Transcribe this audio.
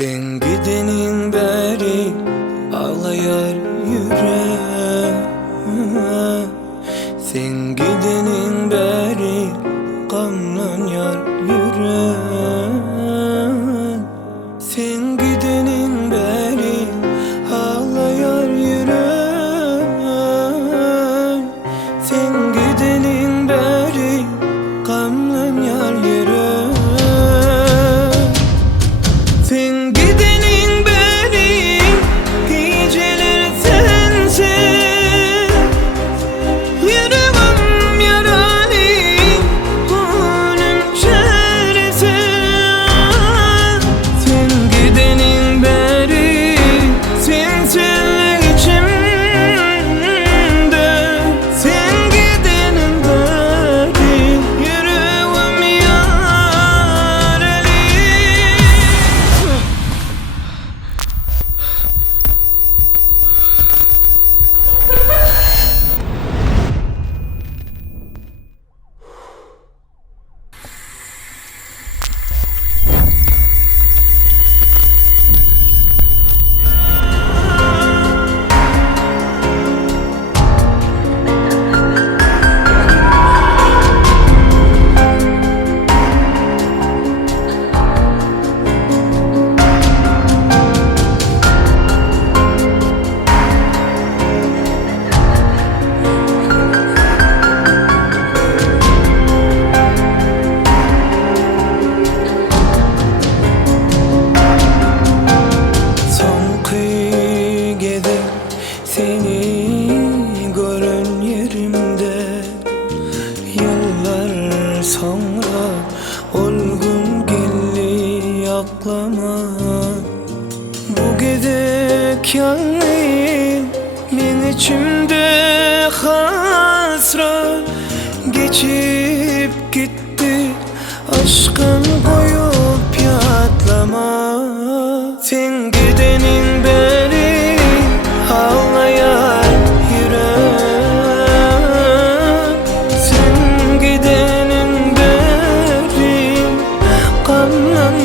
Sen gidenin beri ağlayar yüreğim. Sen gidenin beri gamlanıyor yüreğim. Sen gidenin beri ağlayar yüreğim. Sen gidenin beri gamlanıyor yüreğim. Sen gidenin beri geceler sensiz, yüreğim yaralı, gönlüm çaresiz. Sen gidenin beri sensinle içimde. Sen gidenin beri yüreğim yaralı. Seni görün yerimde, yıllar sonra olgun geldi aklıma. Bu gedek yalnız men içimde hasret, geçip gitti aşkın koyup yatlama. Sen gidenin beri ağlayar yüreğim. Sen gidenin beri gamlanıyor